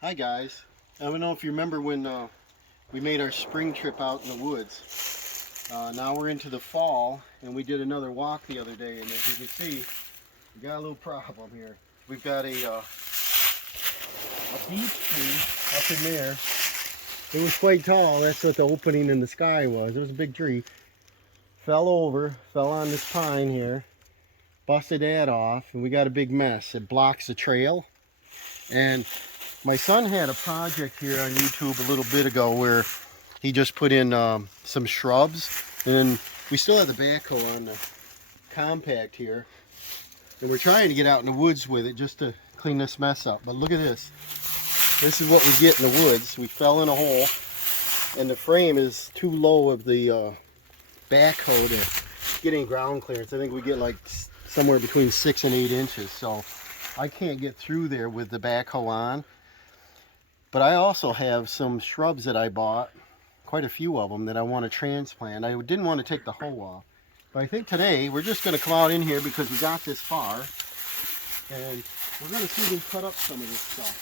Hi guys. I don't know if you remember when we made our spring trip out in the woods. Now we're into the fall and we did another walk the other day, and as you can see, we got a little problem here. We've got a beech tree up in there. It was quite tall. That's what the opening in the sky was. It was a big tree. Fell on this pine here, busted that off, and we got a big mess. It blocks the trail. And my son had a project here on YouTube a little bit ago where he just put in some shrubs, and then we still have the backhoe on the compact here, and we're trying to get out in the woods with it just to clean this mess up. But look at this. This is what we get in the woods. We fell in a hole, and the frame is too low of the backhoe to get any ground clearance. I think we get like somewhere between 6 and 8 inches, so I can't get through there with the backhoe on. But I also have some shrubs that I bought, quite a few of them, that I want to transplant. I didn't want to take the hoe off. But I think today we're just going to come out in here because we got this far, and we're going to see if we can cut up some of this stuff.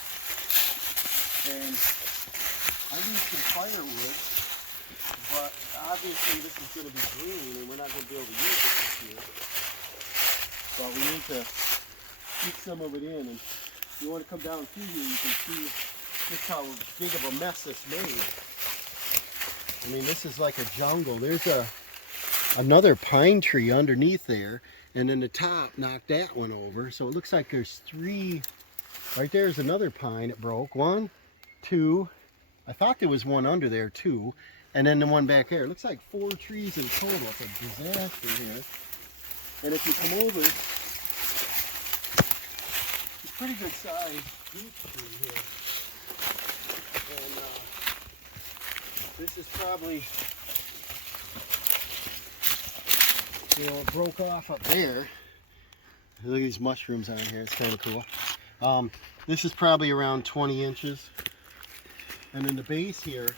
And I used some firewood, but obviously this is going to be green and we're not going to be able to use it this year. But we need to keep some of it in, and if you want to come down through here, you can see just how big of a mess this made. I mean, this is like a jungle. There's another pine tree underneath there, and then the top knocked that one over. So it looks like there's 3. Right there's another pine that broke. 1, 2. I thought there was one under there too, and then the one back there. It looks like 4 trees in total. It's a disaster here. And if you come over, it's a pretty good sized beech tree here. And this is probably, it broke off up there. Look at these mushrooms on here. It's kind of cool. This is probably around 20 inches. And then the base here,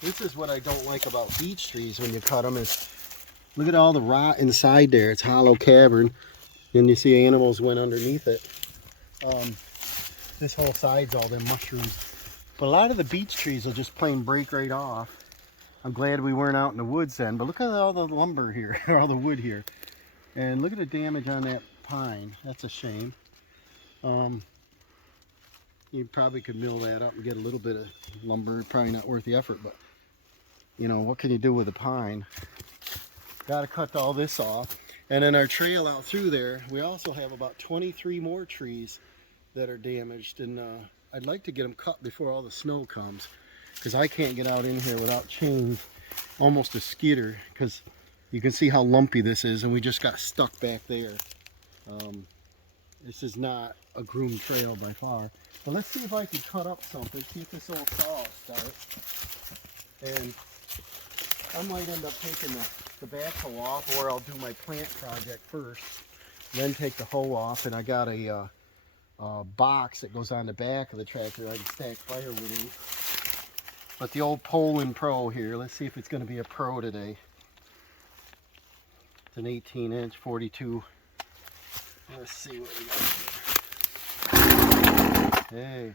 this is what I don't like about beech trees when you cut them, is look at all the rot inside there. It's hollow cavern, and you see animals went underneath it. This whole side's all them mushrooms. But a lot of the beech trees will just plain break right off. I'm glad we weren't out in the woods then, but look at all the lumber here, all the wood here. And look at the damage on that pine. That's a shame. You probably could mill that up and get a little bit of lumber. Probably not worth the effort, but you know, what can you do with a pine? Got to cut all this off. And then our trail out through there, we also have about 23 more trees that are damaged, and I'd like to get them cut before all the snow comes, because I can't get out in here without chains, almost a skidder, because you can see how lumpy this is, and we just got stuck back there. This is not a groomed trail by far. But let's see if I can cut up something, see if this old saw will start. And I might end up taking the backhoe off, or I'll do my plant project first, then take the hoe off. And I got a box that goes on the back of the tractor I can stack firewood in. But the old Poland Pro here, let's see if it's going to be a Pro today. It's an 18-inch 42. Let's see what we got here. Hey.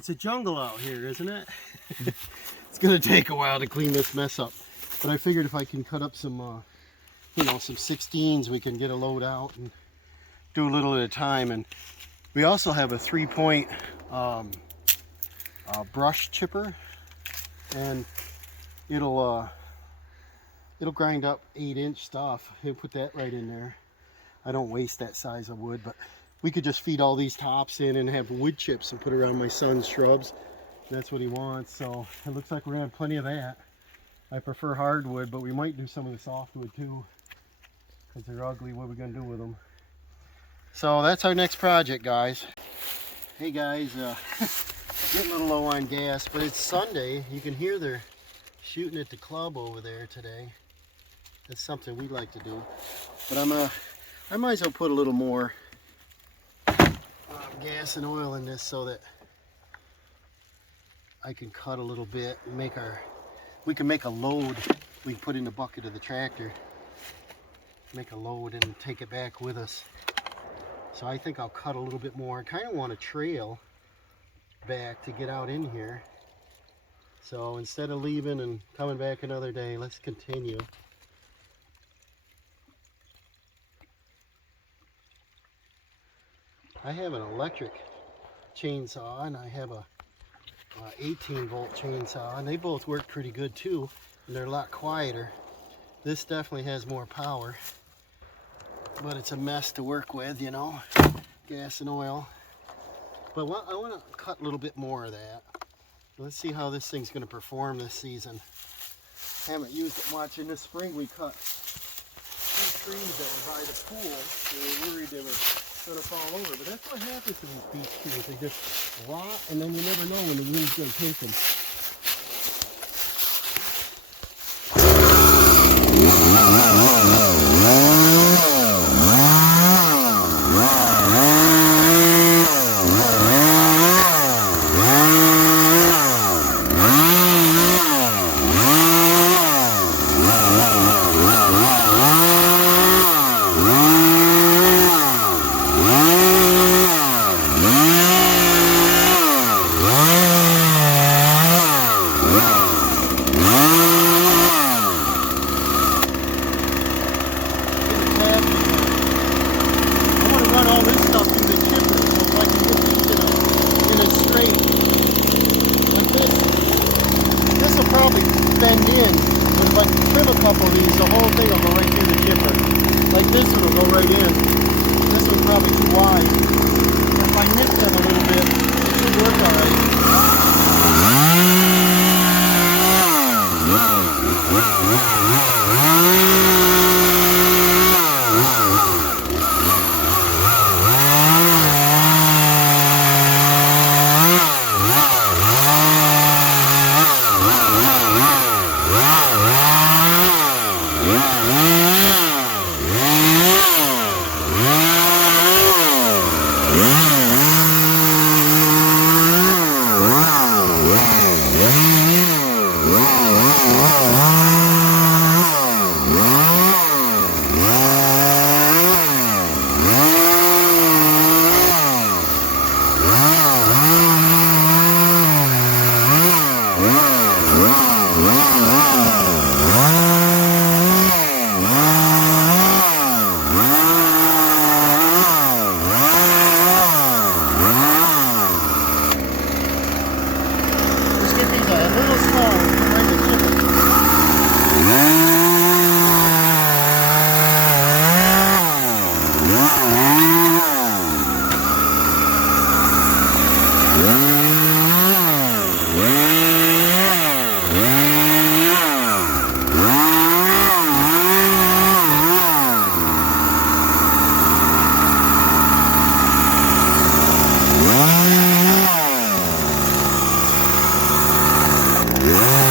It's a jungle out here, isn't it? It's gonna take a while to clean this mess up. But I figured if I can cut up some, you know, some 16s, we can get a load out and do a little at a time. And we also have a 3-point brush chipper, and it'll grind up 8-inch stuff. He'll put that right in there. I don't waste that size of wood, but we could just feed all these tops in and have wood chips and put around my son's shrubs. That's what he wants, so it looks like we're gonna have plenty of that. I prefer hardwood, but we might do some of the softwood too, because they're ugly. What are we gonna do with them? So that's our next project, guys. Hey guys, getting a little low on gas, but it's Sunday. You can hear they're shooting at the club over there today. That's something we like to do. But I might as well put a little more gas and oil in this so that I can cut a little bit and we can make a load. We can put in the bucket of the tractor, make a load and take it back with us. So I think I'll cut a little bit more. I kind of want a trail back to get out in here. So instead of leaving and coming back another day, let's continue. I have an electric chainsaw and I have a 18-volt chainsaw, and they both work pretty good too, and they're a lot quieter. This definitely has more power, but it's a mess to work with, you know, gas and oil. But I want to cut a little bit more of that. Let's see how this thing's going to perform this season. Haven't used it much. In the spring we cut 2 trees that were by the pool. We were worried they were going to fall over, but that's what happens to these beech trees. They just rot, and then you never know when the wind's going to take them. Bend in, but if I trim a couple of these, the whole thing will go right through the chipper. Like this one will go right in. This one's probably too wide. But if I nip them a little bit, it should work alright. Yeah.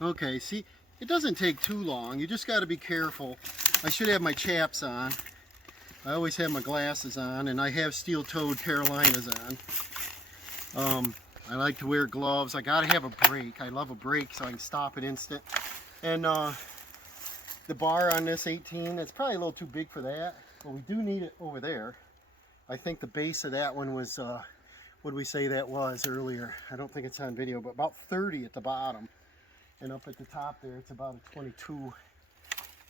Okay, see, it doesn't take too long. You just got to be careful. I should have my chaps on. I always have my glasses on, and I have steel-toed Carolinas on. I like to wear gloves. I got to have a brake. I love a brake so I can stop it instant. And the bar on this 18, it's probably a little too big for that, but we do need it over there. I think the base of that one was, what did we say that was earlier? I don't think it's on video, but about 30 at the bottom. And up at the top there, it's about a 22.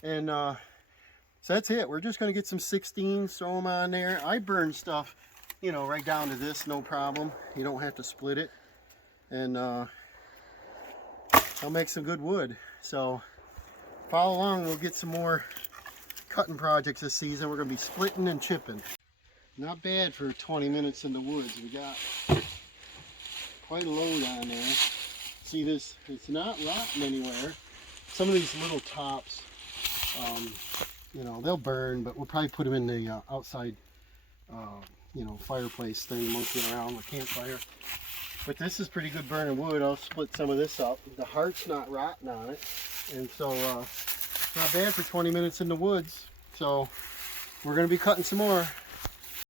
And so that's it. We're just going to get some 16s, throw them on there. I burn stuff, you know, right down to this, no problem. You don't have to split it. And I'll make some good wood. So follow along. We'll get some more cutting projects this season. We're going to be splitting and chipping. Not bad for 20 minutes in the woods. We got quite a load on there. See this, it's not rotting anywhere. Some of these little tops, you know, they'll burn, but we'll probably put them in the outside, you know, fireplace thing, monkey around with campfire. But this is pretty good burning wood. I'll split some of this up. The heart's not rotting on it. And so, not bad for 20 minutes in the woods. So, we're going to be cutting some more.